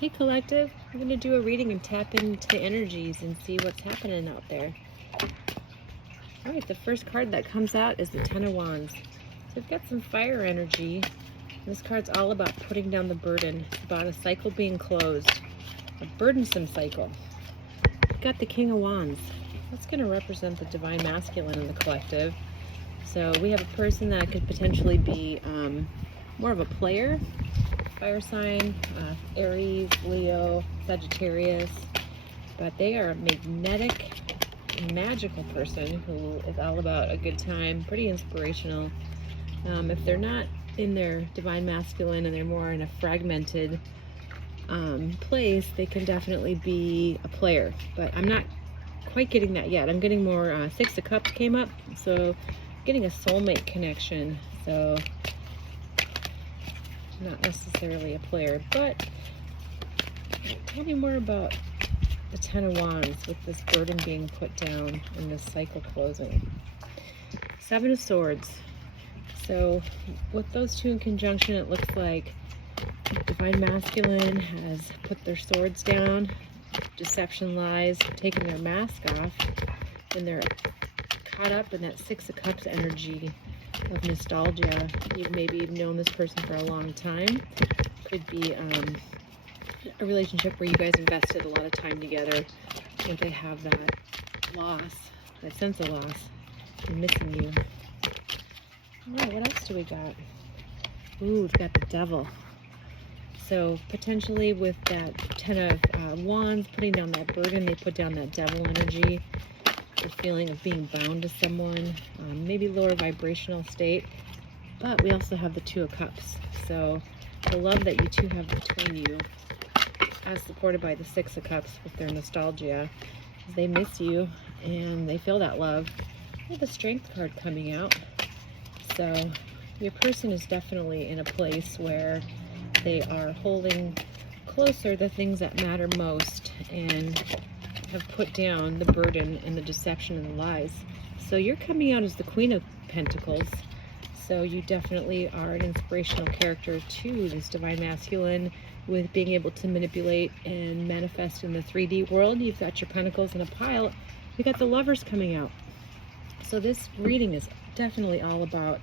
Hey collective, I'm going to do a reading and tap into energies and see what's happening out there. Alright, the first card that comes out is the Ten of Wands. So we've got some fire energy. This card's all about putting down the burden. It's about a cycle being closed, a burdensome cycle. We've got the King of Wands. That's going to represent the Divine Masculine in the collective. So we have a person that could potentially be more of a player, fire sign, Aries, Leo, Sagittarius, but they are a magnetic, magical person who is all about a good time, pretty inspirational. If they're not in their Divine Masculine and they're more in a fragmented place, they can definitely be a player, but I'm not quite getting that yet. I'm getting more Six of Cups came up, so getting a soulmate connection. So not necessarily a player, but tell me more about the Ten of Wands with this burden being put down and this cycle closing. Seven of Swords. So with those two in conjunction, it looks like Divine Masculine has put their swords down, deception, lies, taken their mask off, and they're caught up in that Six of Cups energy of nostalgia. You've maybe known this person for a long time. Could be a relationship where you guys invested a lot of time together, and they have that loss, that sense of loss, and missing you. Alright, what else do we got? Ooh, we've got the Devil. So potentially with that Ten of Wands, putting down that burden, they put down that Devil energy. The feeling of being bound to someone, maybe lower vibrational state, but we also have the Two of Cups. So the love that you two have between you, as supported by the Six of Cups with their nostalgia, they miss you and they feel that love. We have the Strength card coming out. So your person is definitely in a place where they are holding closer the things that matter most and have put down the burden and the deception and the lies. So you're coming out as the Queen of Pentacles. So you definitely are an inspirational character to this Divine Masculine with being able to manipulate and manifest in the 3D world. You've got your Pentacles in a pile. You got the Lovers coming out. So this reading is definitely all about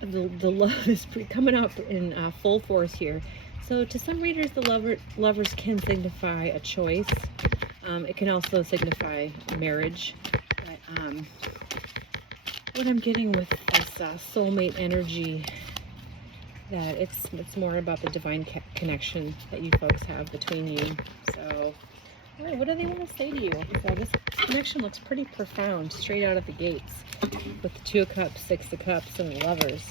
the love is coming out in full force here. So to some readers, the lovers can signify a choice. It can also signify marriage. But what I'm getting with this soulmate energy, that it's more about the divine connection that you folks have between you. So, all right, what do they want to say to you? So this connection looks pretty profound straight out of the gates with the Two of Cups, Six of Cups, and the Lovers.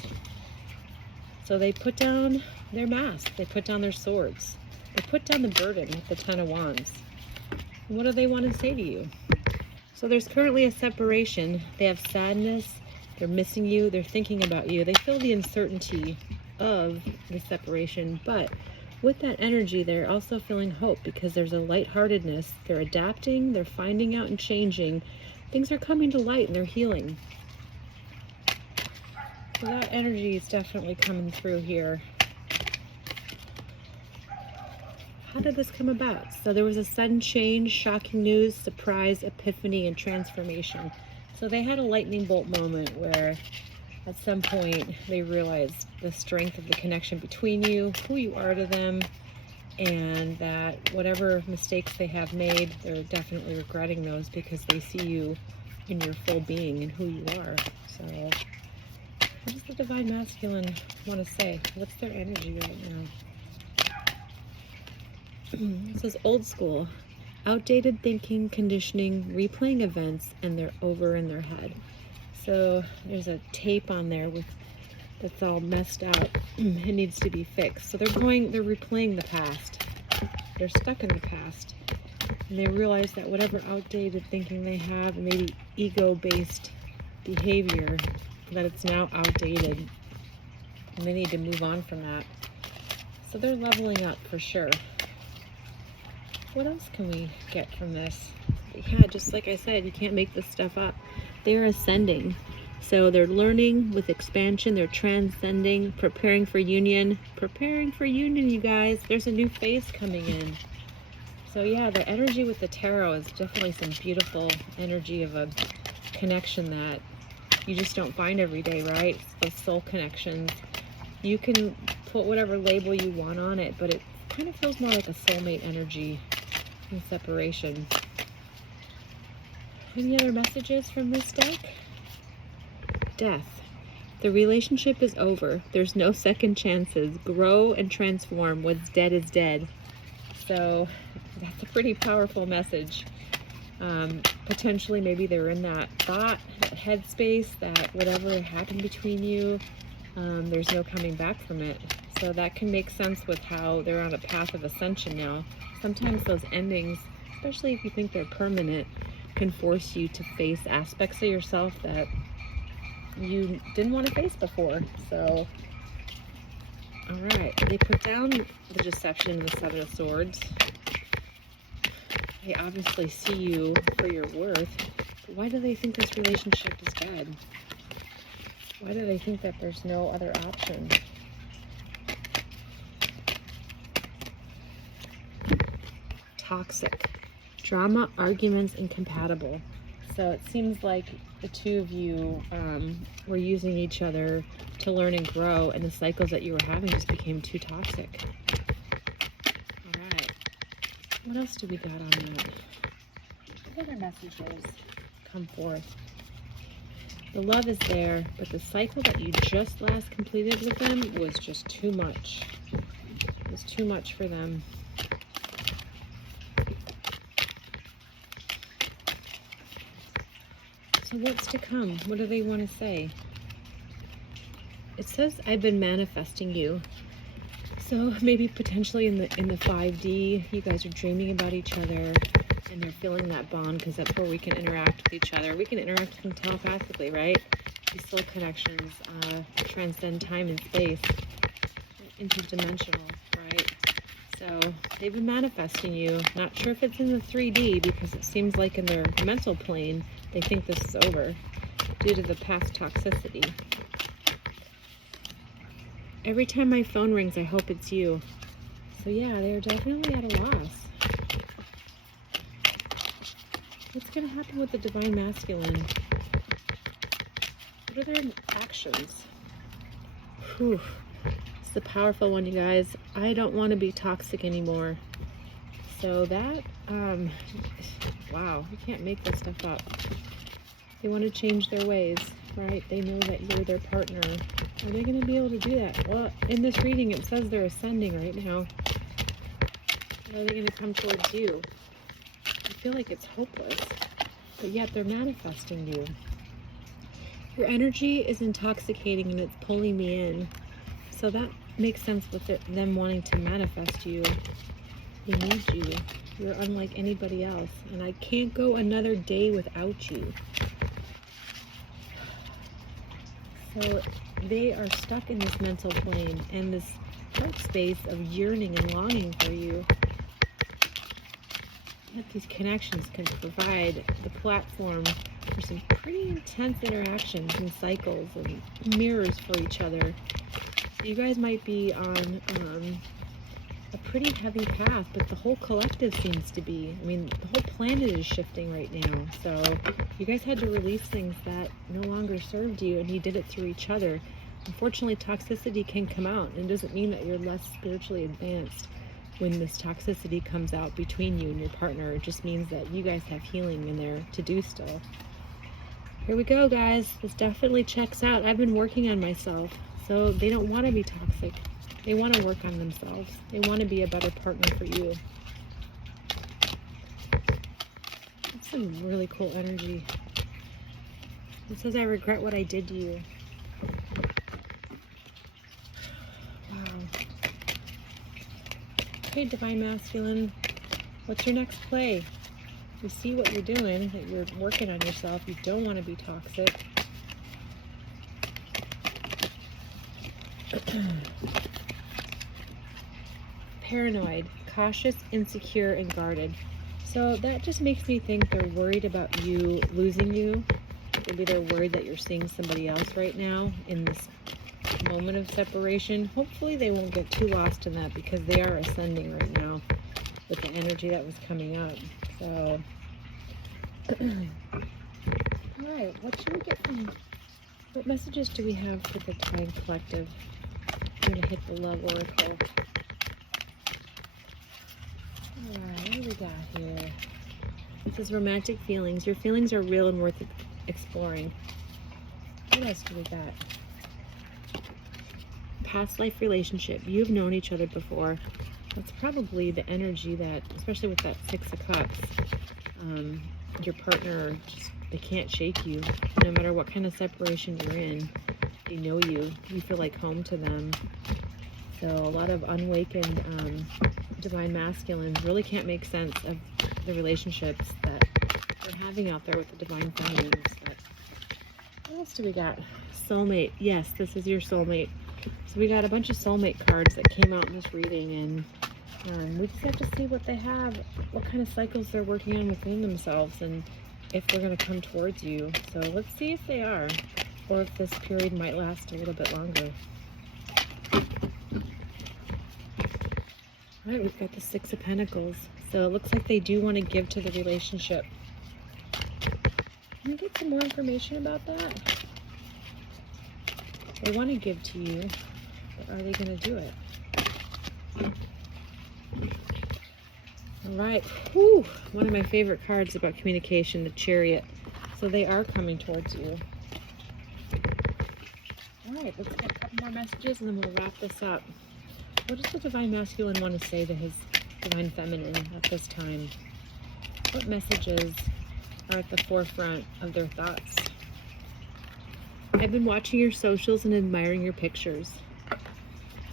So they put down their mask, they put down their swords, they put down the burden with the Ten of Wands. And what do they want to say to you? So there's currently a separation. They have sadness, they're missing you, they're thinking about you, they feel the uncertainty of the separation, but with that energy, they're also feeling hope because there's a lightheartedness. They're adapting, they're finding out and changing. Things are coming to light and they're healing. So that energy is definitely coming through here. How did this come about? So there was a sudden change, shocking news, surprise, epiphany, and transformation. So they had a lightning bolt moment where at some point they realized the strength of the connection between you, who you are to them, and that whatever mistakes they have made, they're definitely regretting those because they see you in your full being and who you are. So what does the Divine Masculine want to say? What's their energy right now? This is old school. Outdated thinking, conditioning, replaying events, and they're over in their head. So there's a tape on there that's all messed up. It needs to be fixed. So they're replaying the past. They're stuck in the past. And they realize that whatever outdated thinking they have, maybe ego-based behavior, that it's now outdated. And they need to move on from that. So they're leveling up for sure. What else can we get from this? Yeah, just like I said, you can't make this stuff up. They're ascending. So they're learning with expansion, they're transcending, preparing for union. Preparing for union, you guys. There's a new phase coming in. So yeah, the energy with the tarot is definitely some beautiful energy of a connection that you just don't find every day, right? Those soul connections. You can put whatever label you want on it, but it kind of feels more like a soulmate energy in separation. Any other messages from this deck? Death. The relationship is over. There's no second chances. Grow and transform. What's dead is dead. So that's a pretty powerful message. Potentially maybe they're in that thought, that headspace, that whatever happened between you, there's no coming back from it. So that can make sense with how they're on a path of ascension now. Sometimes those endings, especially if you think they're permanent, can force you to face aspects of yourself that you didn't want to face before. So, all right, they put down the deception and the Seven of Swords. They obviously see you for your worth. But why do they think this relationship is dead? Why do they think that there's no other option? Toxic. Drama, arguments, incompatible. So it seems like the two of you were using each other to learn and grow, and the cycles that you were having just became too toxic. All right. What else do we got on that? What other messages come forth? The love is there, but the cycle that you just last completed with them was just too much. It was too much for them. So what's to come? What do they want to say? It says, I've been manifesting you. So maybe potentially in the 5D, you guys are dreaming about each other and they're feeling that bond, because that's where we can interact with each other. We can interact with them telepathically, right? These soul connections transcend time and space, interdimensional, right? So they've been manifesting you. Not sure if it's in the 3D, because it seems like in their mental plane, they think this is over due to the past toxicity. Every time my phone rings, I hope it's you. So yeah, they're definitely at a loss. What's going to happen with the Divine Masculine? What are their actions? Whew. It's the powerful one, you guys. I don't want to be toxic anymore. So that, wow, you can't make this stuff up. They want to change their ways, right? They know that you're their partner. Are they going to be able to do that? Well, in this reading, it says they're ascending right now. Are they going to come towards you? I feel like it's hopeless, but yet they're manifesting you. Your energy is intoxicating and it's pulling me in. So that makes sense with them wanting to manifest you. They need you. You're unlike anybody else, and I can't go another day without you. So they are stuck in this mental plane and this heart space of yearning and longing for you. Yet these connections can provide the platform for some pretty intense interactions and cycles and mirrors for each other. So you guys might be on a pretty heavy path, but the whole collective seems to be. I mean, the whole planet is shifting right now. So you guys had to release things that no longer served you, and you did it through each other. Unfortunately, toxicity can come out, and it doesn't mean that you're less spiritually advanced when this toxicity comes out between you and your partner. It just means that you guys have healing in there to do still. Here we go, guys. This definitely checks out. I've been working on myself. So they don't want to be toxic. They want to work on themselves. They want to be a better partner for you. That's some really cool energy. It says, I regret what I did to you. Wow. Okay, Divine Masculine, what's your next play? You see what you're doing, that you're working on yourself. You don't want to be toxic. Paranoid, cautious, insecure, and guarded. So that just makes me think they're worried about you losing you. Maybe they're worried that you're seeing somebody else right now in this moment of separation. Hopefully they won't get too lost in that, because they are ascending right now with the energy that was coming up. So, all right, what should we get from, what messages do we have for the Divine Collective? I'm going to hit the Love Oracle. All right, what do we got here? It says romantic feelings. Your feelings are real and worth exploring. What else do we got? Past life relationship. You've known each other before. That's probably the energy that, especially with that Six of Cups, your partner, just, they can't shake you. No matter what kind of separation you're in, they know you. You feel like home to them. So a lot of unawakened divine masculines really can't make sense of the relationships that they're having out there with the divine feminines. But what else do we got? Soulmate. Yes, this is your soulmate. So we got a bunch of soulmate cards that came out in this reading, and we just have to see what they have, what kind of cycles they're working on within themselves, and if they're going to come towards you. So let's see if they are, or if this period might last a little bit longer. All right, we've got the Six of Pentacles. So it looks like they do want to give to the relationship. Can we get some more information about that? They want to give to you, but are they going to do it? All right. Whew. One of my favorite cards about communication, the Chariot. So they are coming towards you. All right, let's get a couple more messages and then we'll wrap this up. What does the Divine Masculine want to say to his Divine Feminine at this time? What messages are at the forefront of their thoughts? I've been watching your socials and admiring your pictures.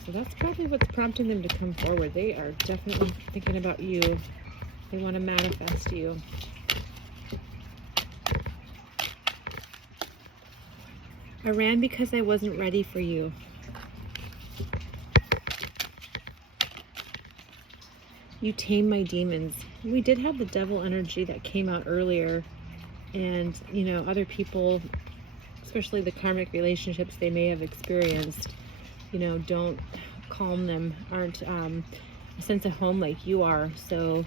So that's probably what's prompting them to come forward. They are definitely thinking about you. They want to manifest you. I ran because I wasn't ready for you. You tame my demons. We did have the devil energy that came out earlier, and you know, other people, especially the karmic relationships they may have experienced, you know, don't calm them, aren't a sense of home like you are. So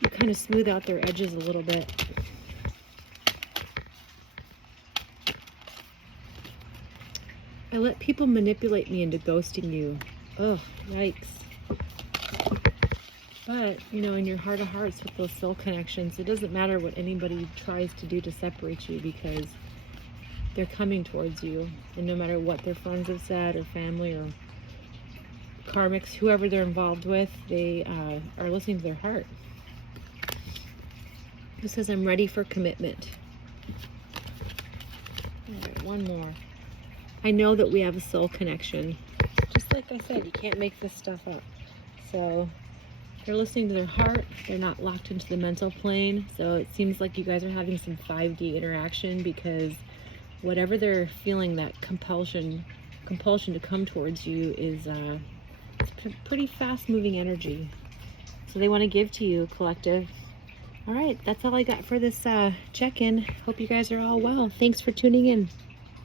you kind of smooth out their edges a little bit. I let people manipulate me into ghosting you. Oh, yikes. But, you know, in your heart of hearts with those soul connections, it doesn't matter what anybody tries to do to separate you, because they're coming towards you. And no matter what their friends have said, or family, or karmics, whoever they're involved with, they are listening to their heart. It says, I'm ready for commitment. All right, one more. I know that we have a soul connection. Just like I said, you can't make this stuff up. So they're listening to their heart. They're not locked into the mental plane. So it seems like you guys are having some 5D interaction, because whatever they're feeling, that compulsion to come towards you, is it's pretty fast moving energy. So they want to give to you, collective. All right, that's all I got for this check-in. Hope you guys are all well. Thanks for tuning in.